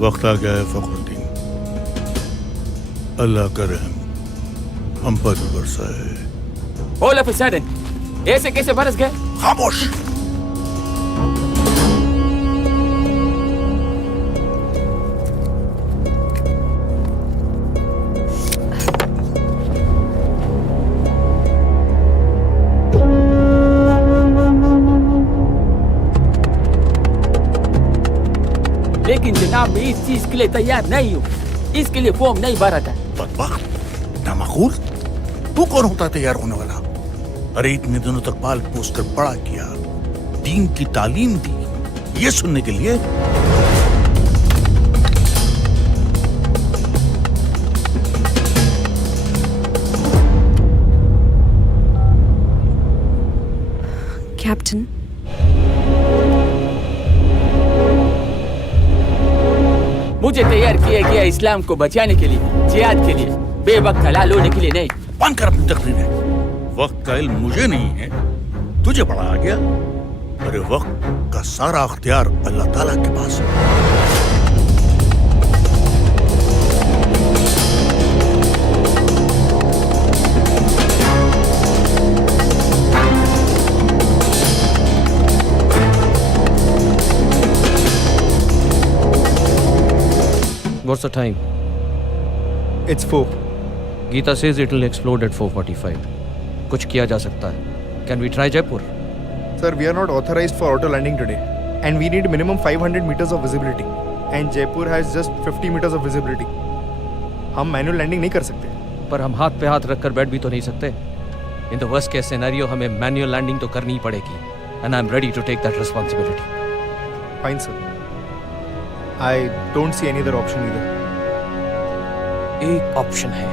वक्त आ गया है फखरुद्दीन, अल्लाह का रहम हम पर भी बरसा है। All of a sudden, ऐसे कैसे बरस गए? खामोश। लेकिन जनाब मैं इस चीज के लिए तैयार नहीं हूँ। इसके लिए फॉर्म नहीं भरा था। बदबख्त, नामाकूल, तू कौन होता है तैयार होने वाला? अरे इतने दिनों तक बाल पोस्ट कर बड़ा किया, दीन की तालीम दी, ये सुनने के लिए। कैप्टन, मुझे तैयार किया गया इस्लाम को बचाने के लिए, जिहाद के लिए, बेवक्त हलाल होने के लिए नहीं। बंद कर अपनी तकरीरें। वक्त का इल्म मुझे नहीं है, तुझे बड़ा आ गया। अरे वक्त का सारा अख्तियार अल्लाह ताला के पास है। What's the time? It's 4. Geeta says it will explode at 4:45. कुछ किया जा सकता है. Can we try Jaipur? Sir, we are not authorized for auto landing today. And we need minimum 500 meters of visibility. And Jaipur has just 50 meters of visibility. हम manual landing नहीं कर सकते. पर हम हाथ पे हाथ रखकर बैठ भी तो नहीं सकते. In the worst case scenario हमें manual landing तो करनी ही पड़ेगी. And I'm ready to take that responsibility. Fine, sir. I don't see any other option either. एक ऑप्शन है.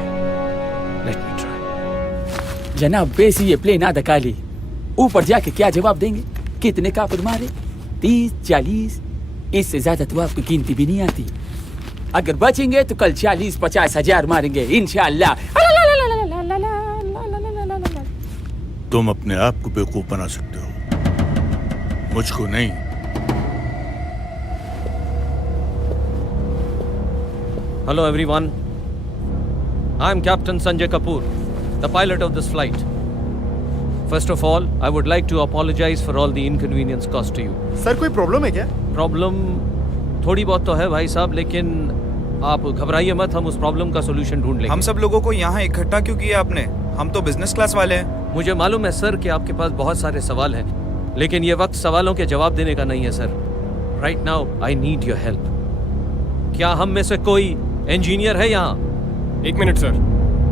Let me try. जनाब वैसे ये प्लेन आधा खाली, ऊपर जाके क्या जवाब देंगे? कितने काफिर मारे? 30, 40, इससे ज्यादा तो आपको गिनती भी नहीं आती। अगर बचेंगे तो कल 40-50 हजार मारेंगे इंशाअल्लाह। तुम अपने आप को बेवकूफ बना सकते हो, मुझको नहीं। Hello everyone. I'm Captain Sanjay Kapoor, the pilot of this flight. First of all, I would like to apologize for all the inconvenience caused to you. Sir, कोई problem है क्या? Problem थोड़ी बहुत तो है भाई साहब, लेकिन आप घबराइए मत, हम उस प्रॉब्लम का सोल्यूशन ढूंढ लेंगे। हम सब लोगों को यहाँ इकट्ठा क्यों किया आपने? हम तो बिजनेस क्लास वाले हैं। मुझे मालूम है सर कि आपके पास बहुत सारे सवाल हैं, लेकिन ये वक्त सवालों के जवाब देने का नहीं है sir. Right now I need your help. क्या हम में से कोई इंजीनियर है यहाँ? एक मिनट सर,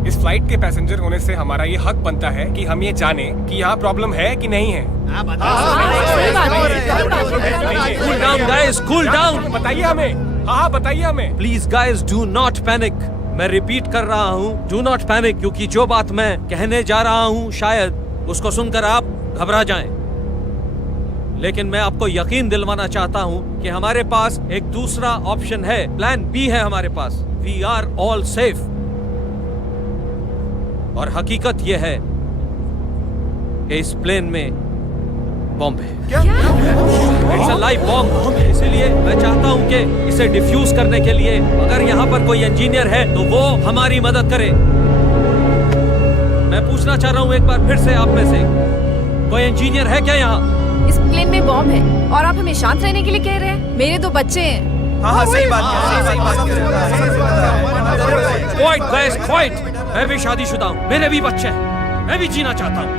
इस फ्लाइट के पैसेंजर होने से हमारा ये हक बनता है कि हम ये जाने कि यहाँ प्रॉब्लम है कि नहीं है। Cool down guys, cool down. बताइए हमें। हाँ बताइए हमें। Please guys, do not panic. मैं रिपीट कर रहा हूँ, do not panic, क्योंकि जो बात मैं कहने जा रहा हूँ शायद उसको सुनकर आप घबरा जाएं। लेकिन मैं आपको यकीन दिलवाना चाहता हूँ कि हमारे पास एक दूसरा ऑप्शन है, प्लान बी है हमारे पास। We are all safe. और हकीकत यह है कि इस प्लेन में बॉम्ब है। क्या? It's a live bomb. इसीलिए मैं चाहता हूँ कि इसे डिफ्यूज करने के लिए अगर यहाँ पर कोई इंजीनियर है तो वो हमारी मदद करे। मैं पूछना चाह रहा हूँ एक बार फिर से आप में से कोई इंजीनियर है क्या यहाँ? इस प्लेन में बॉम्ब है और आप हमें शांत रहने के लिए कह रहे हैं? मेरे दो बच्चे हैं। हाँ सही बात है। Quiet guys, quiet. मैं भी शादीशुदा हूँ, मेरे भी बच्चे हैं, मैं भी जीना चाहता हूँ।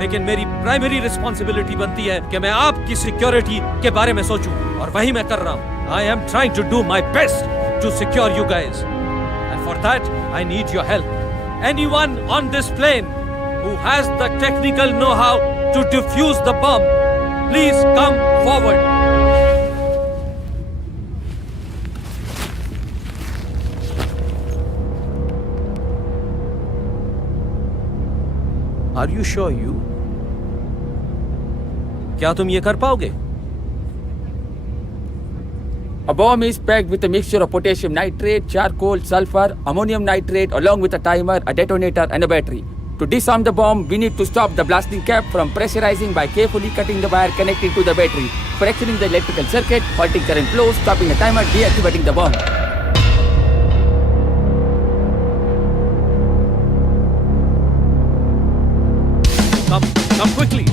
लेकिन मेरी प्राइमरी रिस्पॉन्सिबिलिटी बनती है कि मैं आपकी सिक्योरिटी के बारे में सोचूं, और वही मैं कर रहा हूँ। I am trying to do my best to secure you guys, and for that I need your help. Anyone on this plane who has the technical know-how to defuse the bomb, please come forward. Are you sure you? क्या तुम ये कर पाओगे? A bomb is packed with a mixture of potassium nitrate, charcoal, sulfur, ammonium nitrate, along with a timer, a detonator, and a battery. To disarm the bomb, we need to stop the blasting cap from pressurizing by carefully cutting the wire connected to the battery, fracturing the electrical circuit, halting current flow, stopping the timer, deactivating the bomb. Come quickly.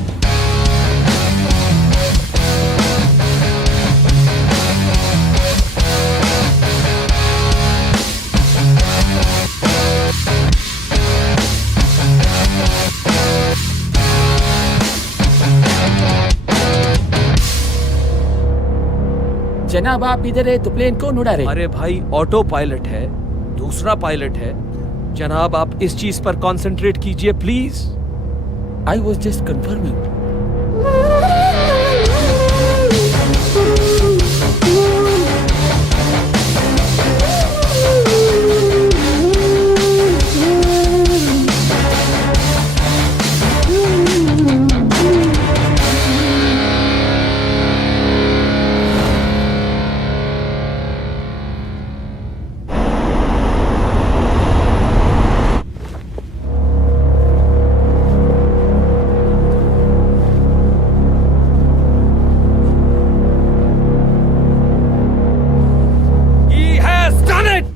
जनाब आप इधर है तो plane कौन उड़ा रहे? अरे भाई ऑटो पायलट है, दूसरा पायलट है। जनाब आप इस चीज पर कंसंट्रेट कीजिए please. I was just confirming. He has done it!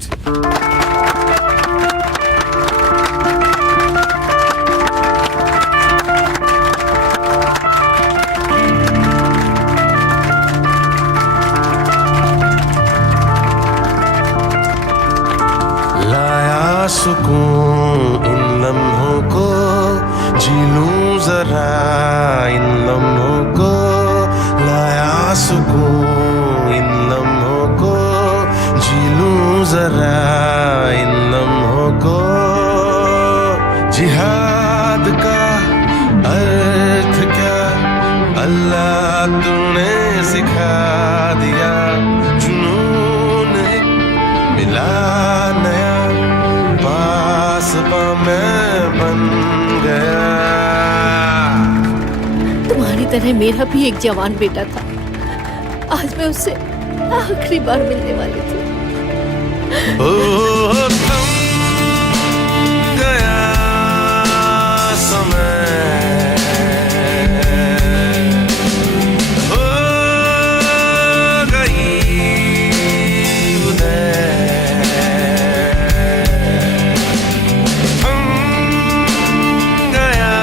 लाया सुकून इन लम्हों को, जी लूं जरा इन लम्हों को। लाया सुकून इन लम्हों को, जी लूं जरा इन लम्हों को। जिहाद का अर्थ क्या अल्लाह तूने सिखा दिया। जुनून एक मिला नया, पासबा मैं बन गया। तुम्हारी तरह मेरा भी एक जवान बेटा था। आज मैं उससे आखिरी बार मिलने वाली थी। ओ थम गया समय, हो गई उदय। थम गया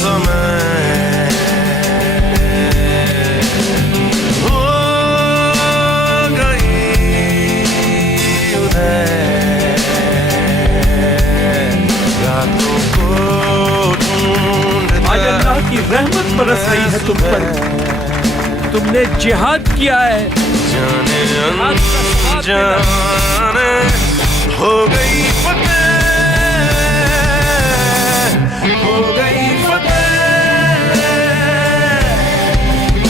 समय, हो गई उदय। रातों को ढूंढता आज अल्लाह की रहमत बरस रही है तुम पर। तुमने जिहाद किया है। जाने आज का साथ जाने हो गई फतेह, हो गई फतेह,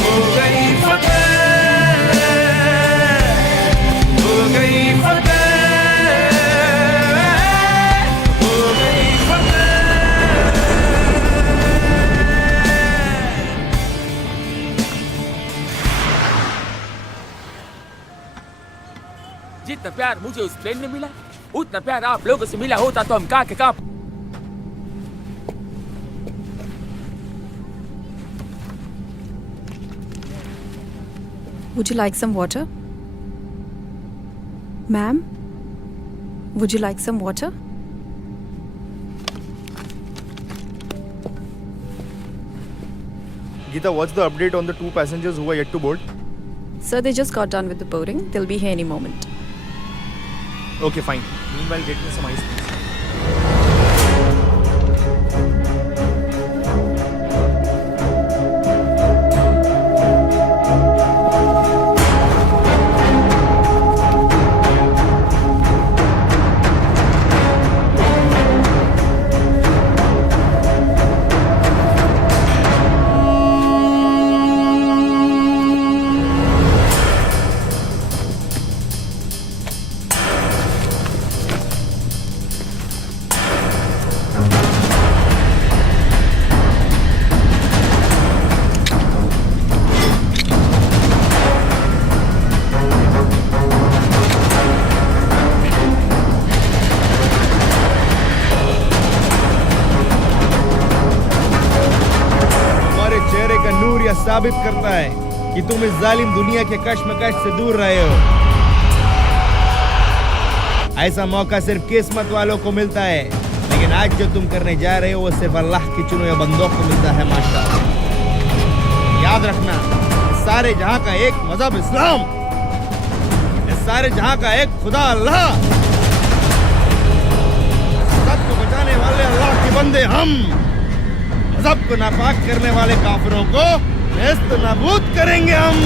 हो गई फतेह, हो गई फतेह, हो गई फतेह। जितना प्यार मुझे उस प्लेन में मिला, उतना प्यार आप लोगों से मिला होता तो हम कहाँ के कहाँ। Would you like some water? Ma'am? Would you like some water? Geeta, what's the update on the two passengers who are yet to board? Sir, they just got done with the boarding. They'll be here any moment. Okay, fine. Meanwhile, get me some ice, please. साबित करता है कि तुम इस जालिम दुनिया के कश्मकश से दूर रहे हो। ऐसा मौका सिर्फ किस्मत वालों को मिलता है, लेकिन आज जो तुम करने जा रहे हो वो सिर्फ अल्लाह की चुने हुए बंदों को मिलता है। माशाअल्लाह, याद रखना, इस सारे जहां का एक मजहब इस्लाम, इस सारे जहां का एक खुदा अल्लाह, सबको बचाने वाले अल्लाह के बंदे हम, मजहब को नापाक करने वाले काफिरों को नेस्त नाबूद करेंगे हम।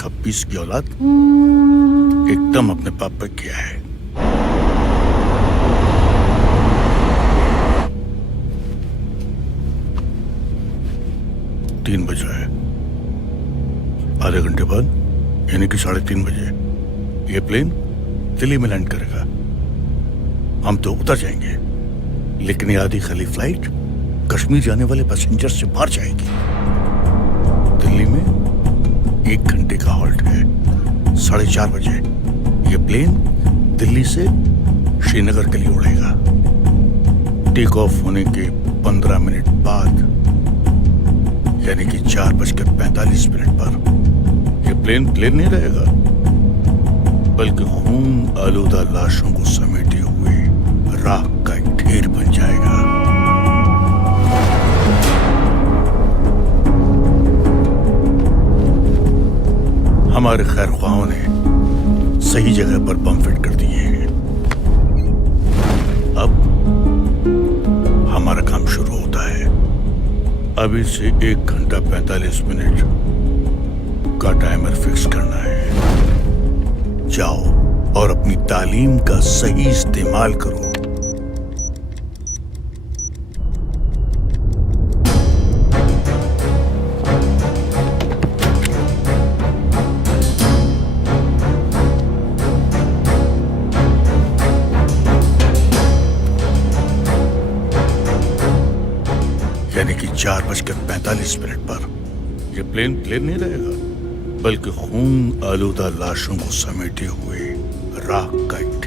खप्पीस की औलाद एकदम अपने पाप पे किया है। तीन बजा है, आधे घंटे बाद यानी कि 3:30 बजे ये प्लेन दिल्ली में लैंड करेगा। हम तो उतर जाएंगे, लेकिन ये आधी खाली फ्लाइट कश्मीर जाने वाले पैसेंजर से बाहर जाएगी। दिल्ली में 1 घंटे का हॉल्ट है। 4:30 बजे ये प्लेन दिल्ली से श्रीनगर के लिए उड़ेगा। टेक ऑफ होने के 15 मिनट बाद यानी कि 4:45 पर ये प्लेन नहीं रहेगा, बल्कि खून आलूदा लाशों को समेटे हुए राख का एक ढेर बन जाएगा। हमारे खैरख्वाहों ने सही जगह पर बम फिट कर दिए हैं। अब हमारा काम शुरू होता है। अभी से 1 घंटा 45 मिनट का टाइमर फिक्स करना है। जाओ और अपनी तालीम का सही इस्तेमाल करो। यानी कि 4:45 पर यह प्लेन नहीं रहेगा, बल्कि खून आलूदा लाशों को समेटे हुए राख का एक